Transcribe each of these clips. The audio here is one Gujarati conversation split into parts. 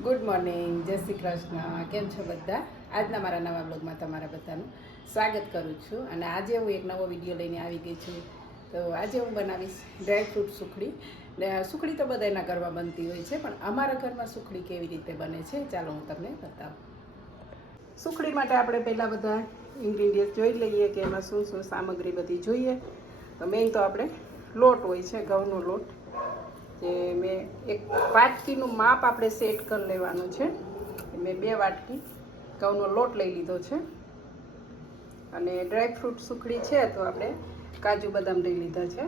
ગુડ મોર્નિંગ, જય શ્રી કૃષ્ણ. કેમ છો બધા? આજના મારા નવા બ્લોગમાં તમારા બધાનું સ્વાગત કરું છું. અને આજે હું એક નવો વિડીયો લઈને આવી ગઈ છું. તો આજે હું બનાવીશ ડ્રાયફ્રૂટ સુખડી. સુખડી તો બધાના ઘરમાં બનતી હોય છે, પણ અમારા ઘરમાં સુખડી કેવી રીતે બને છે ચાલો હું તમને બતાવું. સુખડી માટે આપણે પહેલાં બધા ઇન્ગ્રીડિયન્ટ જોઈ લઈએ કે એમાં શું શું સામગ્રી બધી જોઈએ. તો મેઇન તો આપણે લોટ હોય છે, ઘઉંનો લોટ. જે મેં એક વાટકીનું માપ આપણે સેટ કરી લેવાનું છે. મેં 2 વાટકી ઘઉંનો લોટ લઈ લીધો છે. અને ડ્રાયફ્રૂટ સુખડી છે તો આપણે કાજુ બદામ લઈ લીધા છે.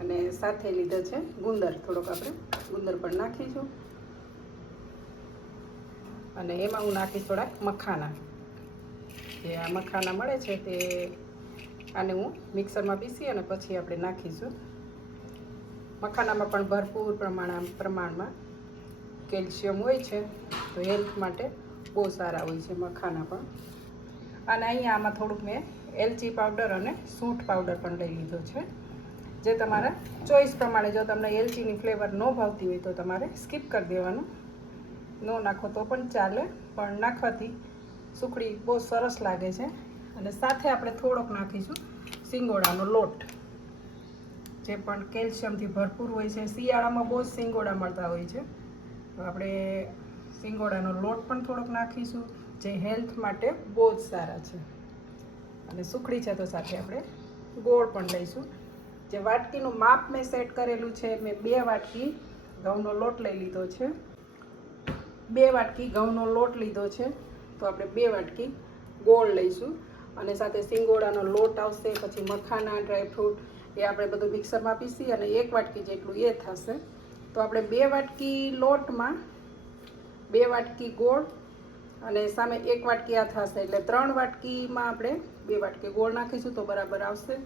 અને સાથે લીધો છે ગુંદર, થોડોક આપણે ગુંદર પણ નાખીશું. અને એમાં હું નાખીશ થોડાક મખાના. જે આ મખાના મળે છે તે આને હું મિક્સરમાં પીસી અને પછી આપણે નાખીશું. મખાનામાં પણ ભરપૂર પ્રમાણમાં કેલ્શિયમ હોય છે, તો હેલ્થ માટે બહુ સારા હોય છે મખાના પણ. અને અહીંયા આમાં થોડુંક મેં એલચી પાવડર અને સૂંઠ પાવડર પણ લઈ લીધો છે. જે તમારા ચોઈસ પ્રમાણે, જો તમને એલચીની ફ્લેવર ન ભાવતી હોય તો તમારે સ્કીપ કરી દેવાનું, ન નાખો તો પણ ચાલે, પણ નાખવાથી સુખડી બહુ સરસ લાગે છે. અને સાથે આપણે થોડોક નાખીશું સિંગોડાનો લોટ, જે પણ કેલ્શિયમથી ભરપૂર હોય છે. શિયાળામાં બહુ જ સિંગોડા મળતા હોય છે, તો આપણે સિંગોડાનો લોટ પણ થોડોક નાખીશું, જે હેલ્થ માટે બહુ જ સારા છે. અને સુખડી છે તો સાથે આપણે ગોળ પણ લઈશું. જે વાટકીનું માપ મેં સેટ કરેલું છે, મેં 2 વાટકી ઘઉંનો લોટ લઈ લીધો છે. 2 વાટકી ઘઉંનો લોટ લીધો છે, તો આપણે 2 વાટકી ગોળ લઈશું. અને સાથે સિંગોડાનો લોટ આવશે, પછી મખાના, ડ્રાયફ્રૂટ એ આપણે બધું મિક્સરમાં પીસી અને 1 વાટકી જેટલું એ થશે. તો આપણે 2 વાટકી લોટમાં 2 વાટકી ગોળ અને સામે 1 વાટકી આ થશે, એટલે 3 વાટકીમાં આપણે 2 વાટકી ગોળ નાખીશું તો બરાબર આવશે.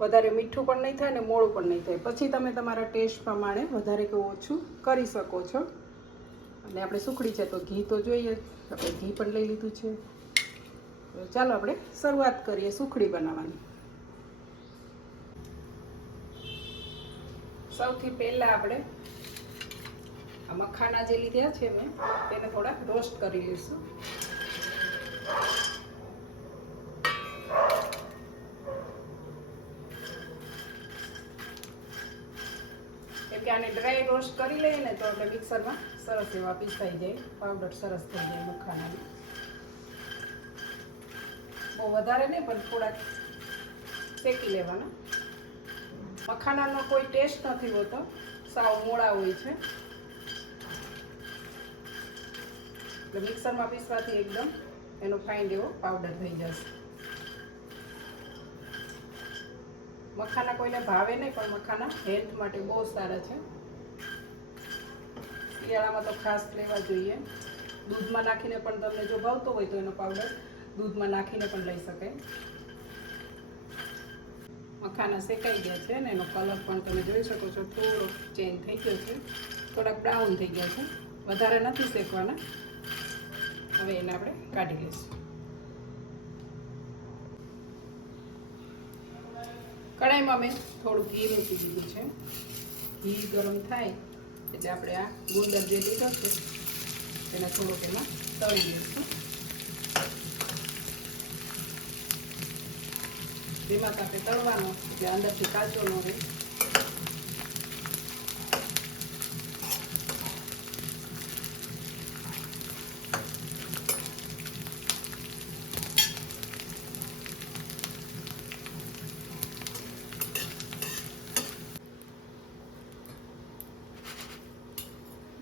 વધારે મીઠું પણ નહીં થાય ને મોળું પણ નહીં થાય. પછી તમે તમારા ટેસ્ટ પ્રમાણે વધારે કે ઓછું કરી શકો છો. અને આપણે સુખડી છે તો ઘી તો જોઈએ, આપણે ઘી પણ લઈ લીધું છે. તો ચાલો આપણે શરૂઆત કરીએ સુખડી બનાવવાની. સૌથી પહેલાં આપણે આ મખાના જે લીધા છે મેં તેને થોડા રોસ્ટ કરી લઈશું. કેમ કે આને ડ્રાય રોસ્ટ કરી લઈએ ને તો આપણે મિક્સરમાં સરસ એવા પીસાઈ જાય, પાવડર સરસ થઈ જાય મખાનાનો. બહુ વધારે નહીં, પણ થોડાક શેકી લેવાના. મખાનાનો કોઈ ટેસ્ટ નથી હોતો, સાવ મોળા હોય છે, એટલે મિક્સરમાં પીસવાથી એકદમ એનો ફાઇન એવો પાવડર થઈ જશે. મખાના કોઈને ભાવે નહીં, પણ મખાના હેલ્થ માટે બહુ સારા છે. શિયાળામાં તો ખાસ લેવા જોઈએ. દૂધમાં નાખીને પણ તમને જો ભાવતો હોય તો એનો પાવડર દૂધમાં નાખીને પણ લઈ શકાય. મખાના શેકાઈ ગયા છે ને એનો કલર પણ તમે જોઈ શકો છો, થોડો ચેન્જ થઈ ગયો છે, થોડાક બ્રાઉન થઈ ગયા છે. વધારે નથી શેકવાના. હવે એને આપણે કાઢી લઈશું. કઢાઈમાં મેં થોડું ઘી મૂકી દીધું છે. ઘી ગરમ થાય એટલે આપણે આ ગુંદર જે લીધો છે એને થોડુંક એમાં તળી દઈશું. ધીમા તાપે તળવાનો, એટલે અંદરથી કાચો ન રહે.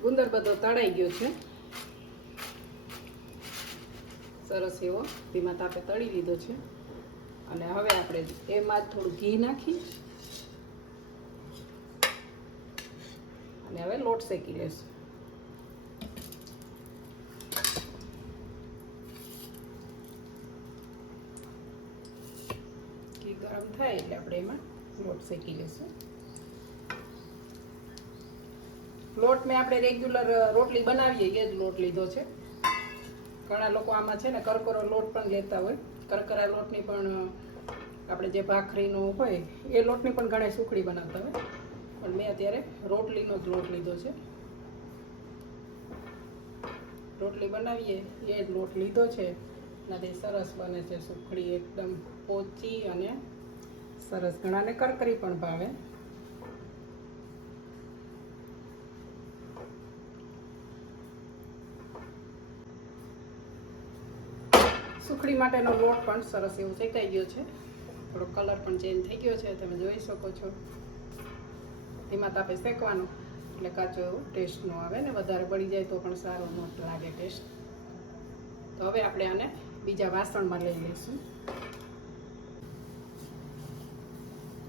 ગુંદર બધો તળાઈ ગયો છે, સરસ એવો ધીમા તાપે તળી લીધો છે. અને હવે આપણે એમાં જ થોડું ઘી નાખી અને હવે લોટ શેકી લઈશું. ઘી ગરમ થાય એટલે આપણે એમાં લોટ શેકી લઈશું. લોટ મેં આપણે રેગ્યુલર રોટલી બનાવીએ એ જ લોટ લીધો છે. ઘણા લોકો આમાં છે ને કરકરો લોટ પણ લેતા હોય. કરકરા લોટની પણ આપણે જે ભાખરીનો હોય એ લોટની પણ ઘણા સુખડી બનાવતા હોય, પણ મેં અત્યારે રોટલીનો જ લોટ લીધો છે. રોટલી બનાવીએ એ જ લોટ લીધો છે. એનાથી સરસ બને છે સુખડી, એકદમ પોચી અને સરસ. ઘણાને કરકરી પણ ભાવે. સુખડી માટેનો લોટ પણ સરસ એવું શેકાઈ ગયો છે. થોડો કલર પણ ચેન્જ થઈ ગયો છે, તમે જોઈ શકો છો. ધીમા તાપે શેકવાનો એટલે કાચો એવો ટેસ્ટ ન આવે ને વધારે બળી જાય તો પણ સારો ન લાગે ટેસ્ટ. તો હવે આપણે આને બીજા વાસણમાં લઈ લઈશું.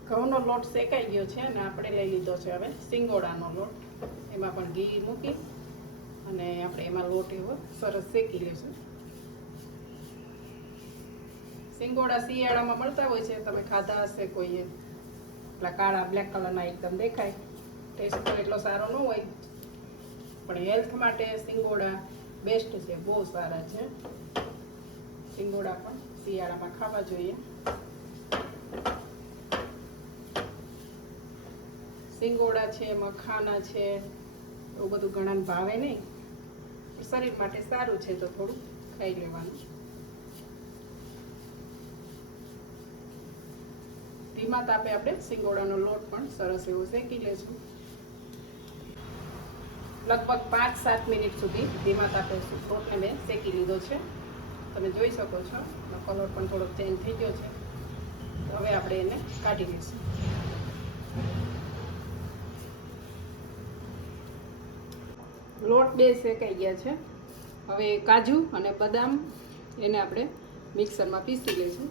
ઘઉંનો લોટ શેકાઈ ગયો છે અને આપણે લઈ લીધો છે હવે સિંગોડાનો લોટ. એમાં પણ ઘી મૂકી અને આપણે એમાં લોટ એવો સરસ શેકી લઈશું. સિંગોડા શિયાળામાં મળતા હોય છે, તમે ખાધા હશે કોઈએ. એટલા કાળા બ્લેક કલરના એકદમ દેખાય. ટેસ્ટ તો એટલો સારો ન હોય, પણ હેલ્થ માટે સિંગોડા બેસ્ટ છે, બહુ સારા છે. સિંગોડા પણ શિયાળામાં ખાવા જોઈએ. સિંગોડા છે, મખાના છે, એવું બધું ઘણાને ભાવે નહીં. શરીર માટે સારું છે તો થોડું ખાઈ લેવાનું. ધીમા તાપે આપણે સિંગોડાનો લોટ પણ સરસ એવો શેકી લઈશું. લગભગ 5-7 મિનિટ સુધી ધીમા તાપે લોટને મેં શેકી લીધો છે. તમે જોઈ શકો છો કલર પણ થોડો ચેન્જ થઈ ગયો છે. તો હવે આપણે એને કાઢી લઈશું. લોટ 2 શેકાઈ ગયા છે. હવે કાજુ અને બદામ એને આપણે મિક્સરમાં પીસી લઈશું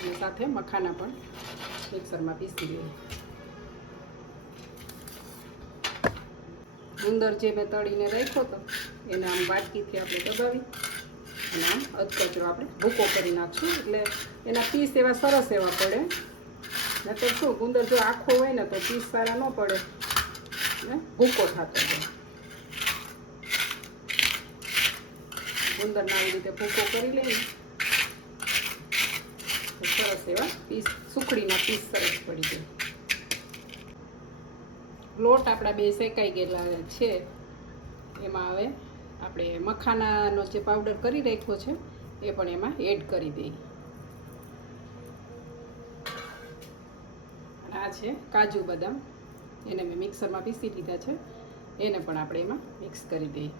અને સાથે મખાના પણ મિક્સરમાં પીસી લઈએ. ગુંદર જે મેં તળીને રાખ્યો હતો એને આમ વાટકીથી આપણે દબાવી અને આમ અધકચરો આપણે ભૂકો કરી નાખશું, એટલે એના પીસ એવા સરસ એવા પડે. નહીંતર શું ગુંદર જો આખો હોય ને તો પીસ સારા ન પડે ને ભૂકો થતો હોય. ગુંદરને આવી રીતે ભૂકો કરી લઈએ તો સરસ એવા પીસ, સુખડીના પીસ સરસ પડી જાય. લોટ આપણા 2 શેકાઈ ગયેલા છે. એમાં હવે આપણે મખાનાનો જે પાવડર કરી રાખ્યો છે એ પણ એમાં એડ કરી દઈએ. આ છે કાજુ બદામ, એને મેં મિક્સરમાં પીસી લીધા છે. એને પણ આપણે એમાં મિક્સ કરી દઈએ.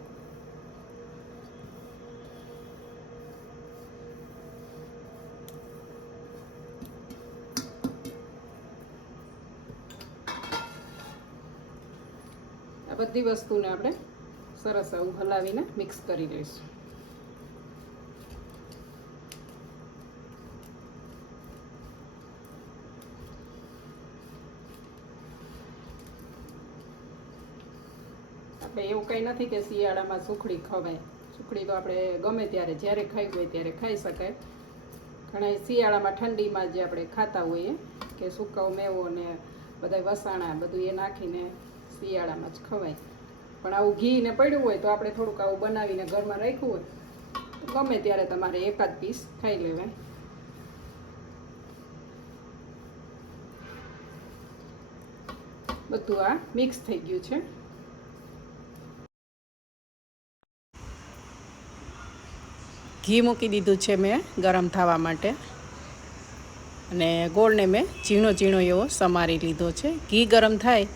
આ બધી વસ્તુને આપણે સરસ આવું હલાવીને મિક્સ કરી લઈશું. આપણે એવું કંઈ નથી કે શિયાળામાં સુખડી ખવાય. સુખડી તો આપણે ગમે ત્યારે જ્યારે ખાઈ હોય ત્યારે ખાઈ શકાય. ઘણા શિયાળામાં ઠંડીમાં જે આપણે ખાતા હોઈએ કે સૂકાઓ મેવો ને બધા વસાણા બધું એ નાખીને શિયાળામાં જ ખવાય. પણ આવું ઘી ને પડ્યું હોય તો આપણે થોડુંક આવું બનાવીને ઘરમાં રાખ્યું હોય તો ગમે ત્યારે તમારે એકાદ પીસ ખાઈ લેવાય. બધું આ મિક્સ થઈ ગયું છે. ઘી મૂકી દીધું છે મેં ગરમ થવા માટે અને ગોળને મેં ઝીણો ઝીણો એવો સમારી લીધો છે. ઘી ગરમ થાય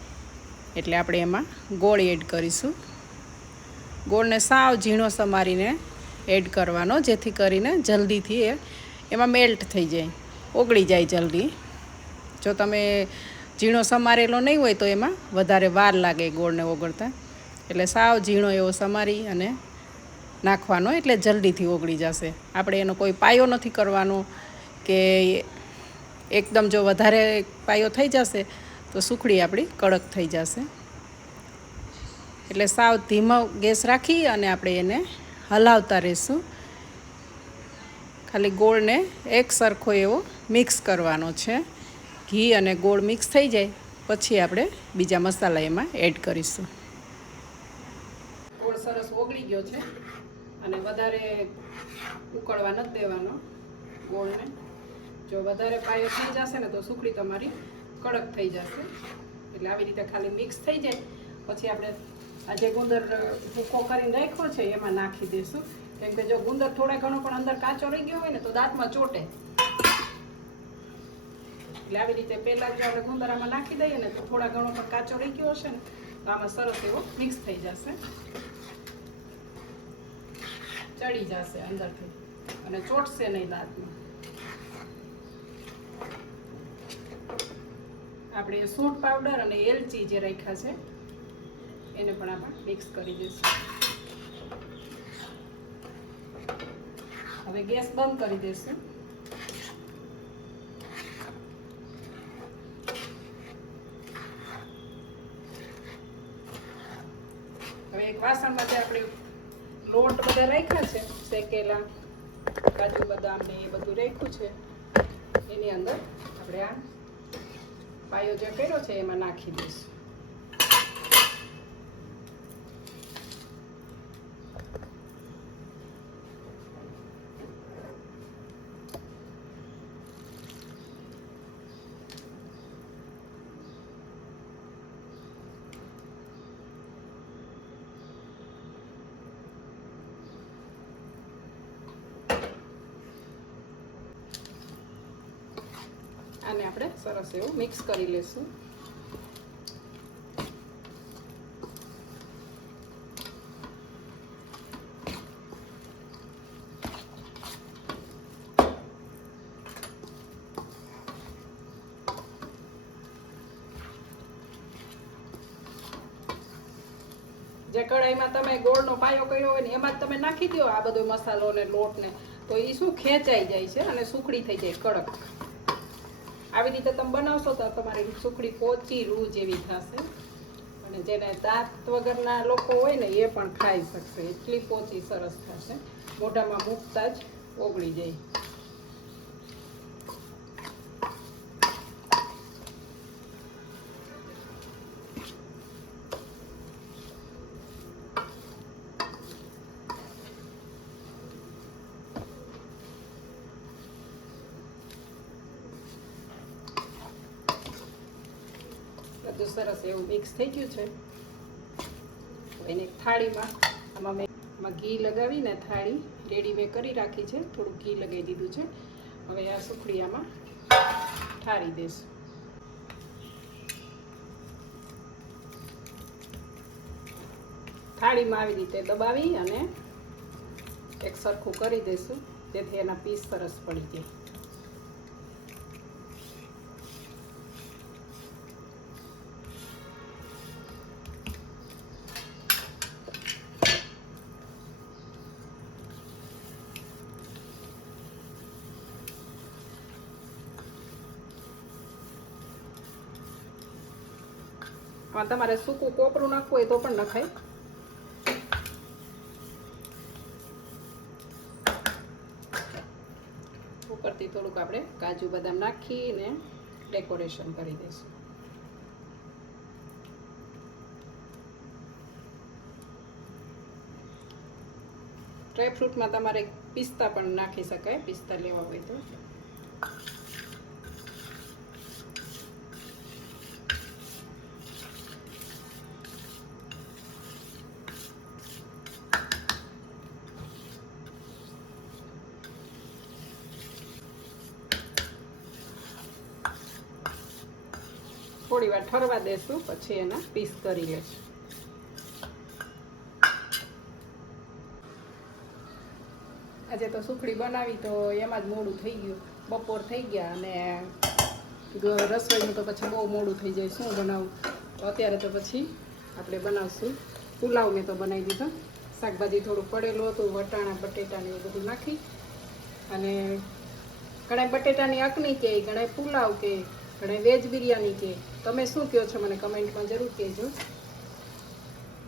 એટલે આપણે એમાં ગોળ એડ કરીશું. ગોળને સાવ ઝીણો સમારીને એડ કરવાનો, જેથી કરીને જલ્દીથી એમાં મેલ્ટ થઈ જાય, ઓગળી જાય જલ્દી. જો તમે ઝીણો સમારેલો નહીં હોય તો એમાં વધારે વાર લાગે ગોળને ઓગળતા. એટલે સાવ ઝીણો એવો સમારી અને નાખવાનો, એટલે જલ્દીથી ઓગળી જશે. આપણે એનો કોઈ પાયો નથી કરવાનો કે એકદમ જો વધારે પાયો થઈ જશે તો સુખડી આપણી કડક થઈ જશે. એટલે સાવ ધીમો ગેસ રાખી અને આપણે એને હલાવતા રહીશું. ખાલી ગોળને એક સરખો એવો મિક્સ કરવાનો છે. ઘી અને ગોળ મિક્સ થઈ જાય પછી આપણે બીજા મસાલા એમાં એડ કરીશું. ગોળ સરસ ઓગળી ગયો છે અને વધારે ઉકળવા નથી દેવાનો ગોળને. જો વધારે પાયો થઈ જશે ને તો સુખડી તમારી કડક થઈ જશે. એટલે આવી રીતે ખાલી મિક્સ થઈ જાય પછી આપણે આ જે ગુંદર ભૂકો કરીને રાખ્યો છે એમાં નાખી દઈશું. કેમ કે જો ગુંદર થોડા ઘણો પણ અંદર કાચો રહી ગયો હોય ને તો દાંતમાં ચોટે. એટલે આવી રીતે પહેલાં જો આપણે ગુંદર આમાં નાખી દઈએ ને તો થોડા ઘણો પણ કાચો રહી ગયો હશે ને તો આમાં સરસ એવો મિક્સ થઈ જશે, ચડી જશે અંદરથી અને ચોટશે નહીં દાંતમાં. આપણે સૂંઠ પાવડર અને એલચી જે રાખ્યા છે એને પણ આમાં મિક્સ કરી દઈશું. હવે ગેસ બંધ કરી દઈશું. હવે એક વાસણમાં જે આપણે લોટ બધા રાખ્યા છે, શેકેલા કાજુ બદામ ને એ બધું રાખ્યું છે, એની અંદર આપણે આ પાયો જે કર્યો છે એમાં નાખી દઈશું. આને આપણે સરસ એવું મિક્સ કરી લેશું. જે કઢાઈમાં તમે ગોળનો પાયો કર્યો હોય ને એમાં જ તમે નાખી દો આ બધો મસાલો ને લોટ ને, તો એ શું ખેંચાઈ જાય છે અને સુખડી થઈ જાય કડક. આવી રીતે તમે બનાવશો તો તમારી સુખડી પોચી રૂ જેવી થશે અને જેને દાંત વગરના લોકો હોય ને એ પણ ખાઈ શકશે. એટલી પોચી સરસ થશે, મોઢામાં મૂકતા જ ઓગળી જાય. બધું સરસ એવું મિક્સ થઈ ગયું છે. એને થાળીમાં આમાં ઘી લગાવીને થાળી રેડી મેં કરી રાખી છે, થોડું ઘી લગાવી દીધું છે. હવે આ સુખડી આમાં ઠારી દઈશું. થાળીમાં આવી રીતે દબાવી અને એક સરખું કરી દઈશું જેથી એના પીસ સરસ પડી જાય. આમાં તમારે સૂકું કોપરું નાખવું હોય તો પણ નખાય. ઉપરથી થોડુંક આપણે કાજુ બદામ નાખીને ડેકોરેશન કરી દઈશું. ડ્રાયફ્રૂટમાં તમારે પિસ્તા પણ નાખી શકાય, પિસ્તા લેવા હોય તો. થોડી વાર ઠરવા દેશું પછી એના પીસ કરી લેશું. આજે તો સુખડી બનાવી તો એમાં જ મોડું થઈ ગયું, બપોર થઈ ગયા અને રસોઈનું તો પછી બહુ મોડું થઈ જાય, શું બનાવું. તો અત્યારે તો પછી આપણે બનાવશું પુલાવ. મેં તો બનાવી દીધો, શાકભાજી થોડું પડેલું હતું, વટાણા બટેટાને એ બધું નાખી અને ઘણા બટેટાની અકની કે ઘણા પુલાવ કે ઘણા વેજ બિરયાની કે તમે શું કહો છો મને કમેન્ટમાં જરૂર કહેજો.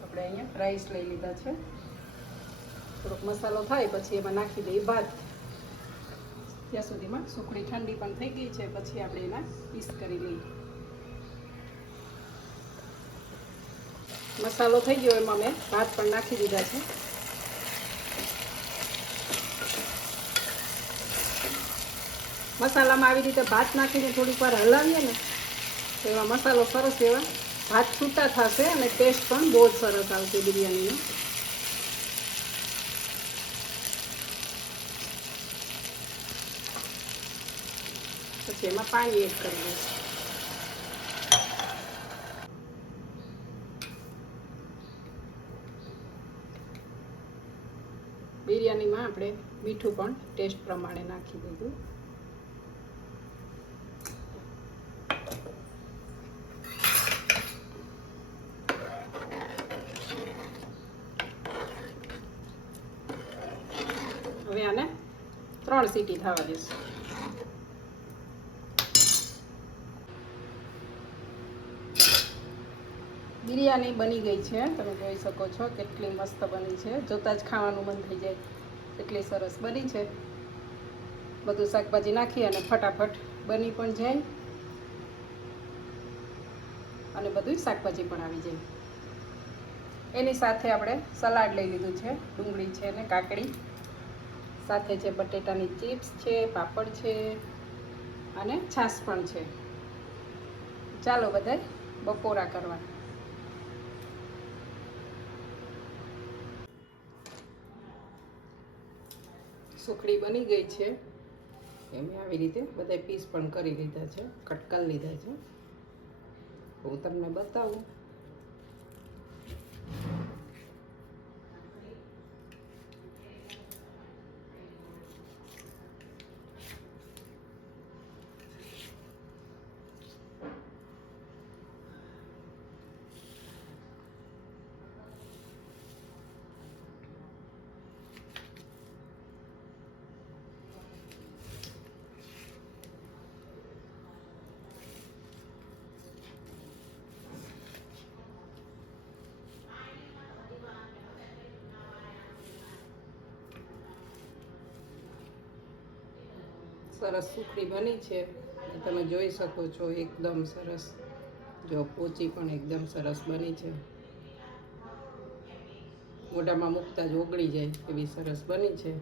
આપણે અહીંયા રાઈસ લઈ લીધા છે, થોડોક મસાલો થાય પછી એમાં નાખી દઈએ ભાત. ત્યાં સુધીમાં સુખડી ઠંડી પણ થઈ ગઈ છે, પછી આપણે એના પીસ કરી લઈએ. મસાલો થઈ ગયો એમાં મેં ભાત પણ નાખી દીધા છે. મસાલામાં આવી રીતે ભાત નાખીને થોડીક વાર હલાવીએ ને તો એમાં મસાલો સરસ એવા ભાત છૂટા થશે અને ટેસ્ટ પણ બહુ જ સરસ આવશે બિરયાનીનો. પછી એમાં પાણી એડ કરી દઈશ. બિરયાનીમાં આપણે મીઠું પણ ટેસ્ટ પ્રમાણે નાખી દીધું. હવે આને 3 સીટી થવા દઈશું. બિરયાની બની ગઈ છે. તમે જોઈ શકો છો કેટલી મસ્ત બની છે. જોતાં જ ખાવાનું મન થઈ જાય એટલી સરસ બની છે. બધું શાકભાજી નાખી અને ફટાફટ બની પણ જાય અને બધું શાકભાજી પણ આવી જાય. એની સાથે આપણે સલાડ લઈ લીધું છે. ડુંગળી છે અને કાકડી, સાથે છે બટેટાની ચિપ્સ છે, પાપડ છે અને છાશ પણ છે. ચાલો બધાય બપોરા કરવા. સુખડી બની ગઈ છે. મેં આવી રીતે બધા પીસ પણ કરી લીધા છે, કટ કરી લીધા છે. હું તમને બતાવું. સરસ સુખડી બની છે. તમે જોઈ શકો છો એકદમ સરસ. જો પોચી પણ એકદમ સરસ બની છે. મોઢામાં મૂકતા જ ઓગળી જાય એવી સરસ બની છે.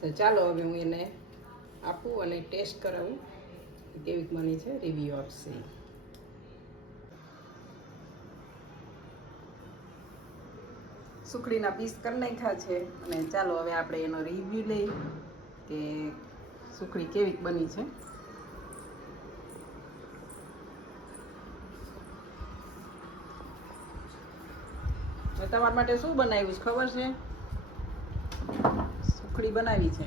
તો ચાલો હવે હું એને આપું અને ટેસ્ટ કરાવું કેવી બની છે. રિવ્યૂ આપશે. સુખડીના પીસ કરી નાખ્યા છે અને ચાલો હવે આપણે એનો રિવ્યૂ લઈ કે સુખડી કેવી બની છે. તમારા માટે શું બનાવ્યું છે ખબર છે? સુખડી બનાવી છે.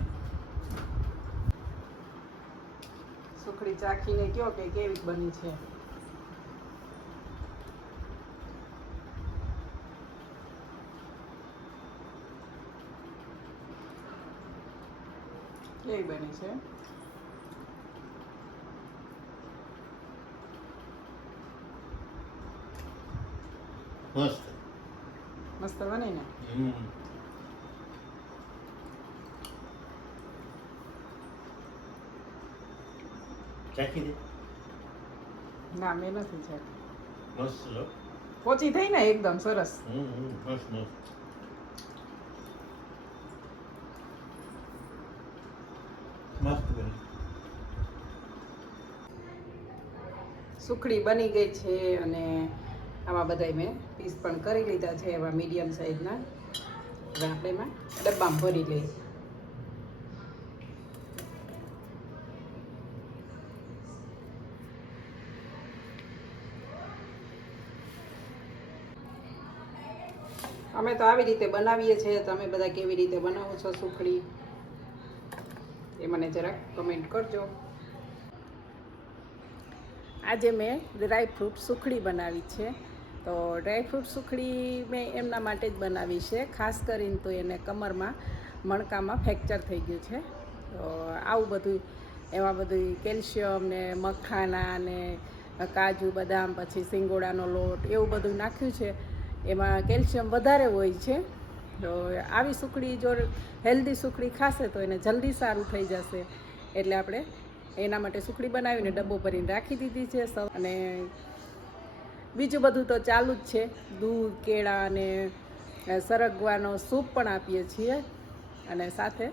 સુખડી ચાખીને કહો કે કેવી બની છે. કેવી બની છે? મસ્ત મસ્ત બની ને? ચાખી દે. ના મેં નથી ચાખી. મસ્ત લો. પોચી થઈ ને એકદમ સરસ. મસ્ત મસ્ત. મસ્ત બની. સુખડી બની ગઈ છે અને આમાં બધાય મેં પીસ પણ કરી લીધા છે એવા મીડિયમ સાઈઝના. હવે આપણે એમાં ડબ્બામાં ભરી લઈએ. અમે તો આવી રીતે બનાવીએ છીએ. તમે બધા કેવી રીતે બનાવો છો સુખડી એ મને જરાક કમેન્ટ કરજો. આજે મેં ડ્રાયફ્રૂટ સુખડી બનાવી છે. તો ડ્રાયફ્રૂટ સુખડી મેં એમના માટે જ બનાવી છે. ખાસ કરીને તો એને કમરમાં મણકામાં ફ્રેક્ચર થઈ ગયું છે. તો આવું બધું એમાં બધું કેલ્શિયમ ને મખાના ને કાજુ બદામ પછી સિંગોડાનો લોટ એવું બધું નાખ્યું છે. એમાં કેલ્શિયમ વધારે હોય છે. તો આવી સુખડી જો હેલ્ધી સુખડી ખાશે તો એને જલ્દી સારું થઈ જશે. એટલે આપણે એના માટે સુખડી બનાવીને ડબ્બો ભરીને રાખી દીધી છે. અને બીજું બધું તો ચાલુ જ છે. દૂધ, કેળા અને સરગવાનો સૂપ પણ આપીએ છીએ અને સાથે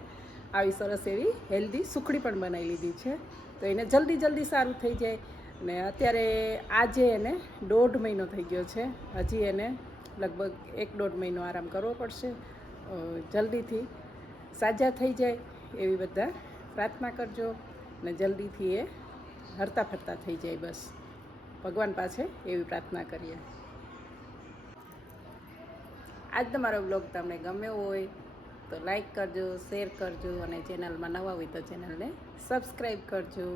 આવી સરસ એવી હેલ્ધી સુખડી પણ બનાવી લીધી છે. તો એને જલ્દી સારું થઈ જાય. ને અત્યારે આજે એને 1.5 મહિનો થઈ ગયો છે. હજી એને લગભગ 1-1.5 મહિનો આરામ કરવો પડશે. જલ્દીથી સાજા થઈ જાય એવી બધા પ્રાર્થના કરજો. ને જલ્દીથી એ હરતા ફરતા થઈ જાય. બસ ભગવાન પાસે એવી પ્રાર્થના કરીએ. આજનો મારો બ્લોગ તમને ગમ્યો હોય તો લાઈક કરજો, શેર કરજો અને ચેનલમાં નવા હોય તો ચેનલને સબસ્ક્રાઈબ કરજો.